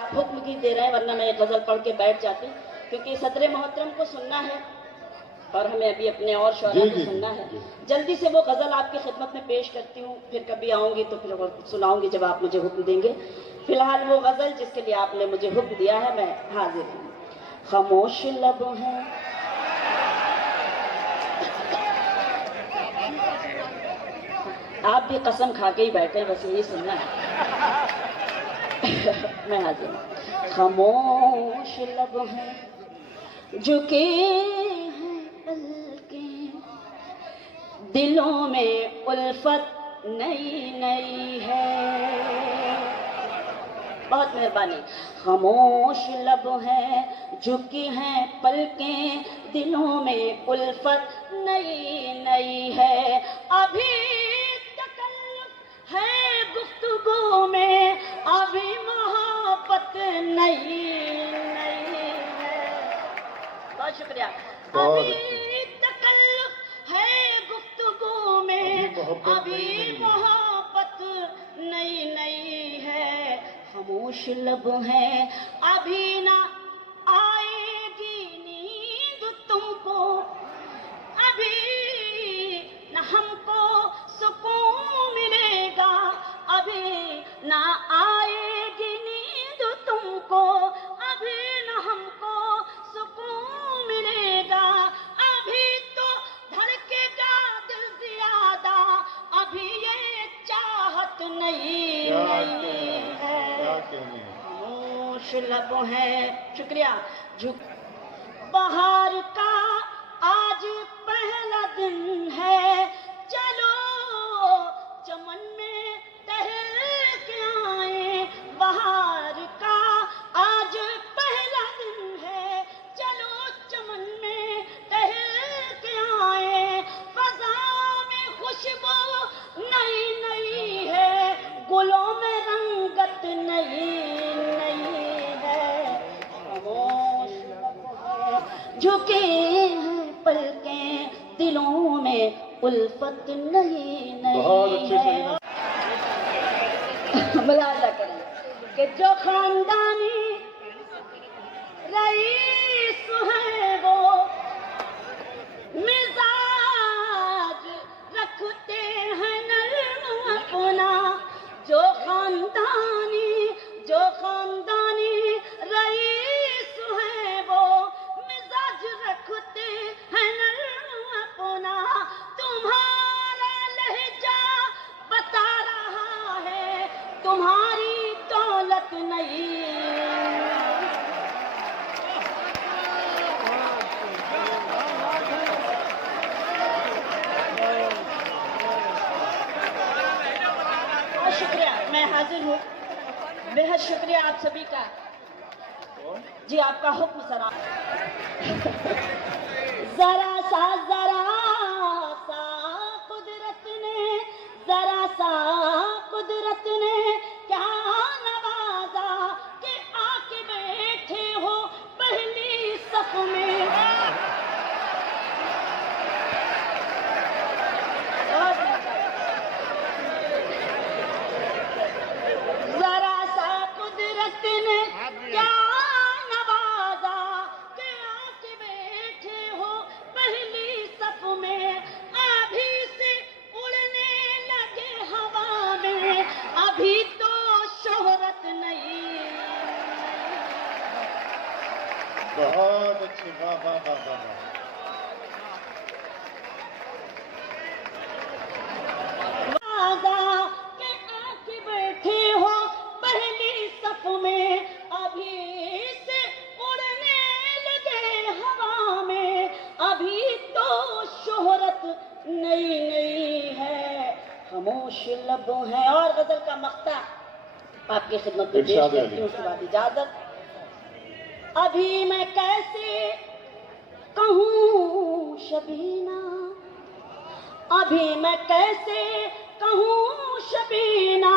आप हुक्म की दे रहे हैं, वरना मैं गजल पढ़ के बैठ जाती, क्योंकि सदर मोहतरम को सुनना है और हमें अभी अपने और शौरा को सुनना है। जल्दी से वो गजल आपकी खिदमत में पेश करती हूँ, फिर कभी आऊंगी तो फिर सुनाऊंगी जब आप मुझे हुक्म देंगे। फिलहाल वो गजल जिसके लिए आपने मुझे हुक्म दिया है, मैं हाजिर हूँ। खामोश लब है आप भी कसम खा के ही बैठे, बस यही सुनना है। मैं हाजिर हूँ। खामोश लब है झुके हैं पलकें, दिलों में उल्फत नई नई है। बहुत मेहरबानी। खामोश लब है झुकी हैं पलकें, दिलों में उल्फत नई नई है। अभी तकल्लुफ है गुफ्तगू में, अभी मोहब्बत नई नई है। बहुत शुक्रिया। अभी तकल्लुफ है गुफ्तगू में, अभी मोहब्बत नई नई है। खामोश लब है अभी ना आएगी नींद तुमको, अभी न हमको सुकून मिलेगा, अभी ना आएगी नींद तुमको, अभी न हमको सुकून मिलेगा। अभी तो धड़केगा दिल ज्यादा, अभी ये चाहत नहीं नहीं है। खामोश लब है। शुक्रिया। बाहर का आज पहला दिन है, चलो चमन में टहल के आए। बाहर का आज पहला दिन है, चलो चमन में टहल के आए। फजा में खुशबू नई नई है, गुलों में रंगत नई नई है। खामोश झुके हैं पलकें, दिलों में उल्फत नई नई है। मुलाजा करिए कि जो खानदानी रईस है वो मिजाज रखते हैं नर्म अपना। जो खानदानी रईस है वो मिजाज रखते हैं नर्म अपना। तुम्हारा लहजा बता रहा है तुम्हारी दौलत नहीं। बहुत शुक्रिया, मैं हाजिर हूँ। बेहद शुक्रिया आप सभी का। जी आपका हुक्म सरा। जरा सा कुदरत ने क्या नवाजा कि आके बैठे हो पहली सफ में। जरा सा कुदरत ने क्या नवाजा कि आके बैठे हो पहली सफ में। अभी से उड़ने लगे हवा में, अभी तो शोहरत नहीं। बहुत अच्छे, वाह वाह वाह वाह। के आके बैठे हो पहली सफ में, अभी से उड़ने लगे हवा में, अभी तो शोहरत नई नई है। खामोश लब है। और गजल का मख्ता आपकी खिदमत में पेश करती हूँ, उसके बाद इजाजत। अभी मैं कैसे कहूँ शबीना, अभी मैं कैसे कहूँ शबीना,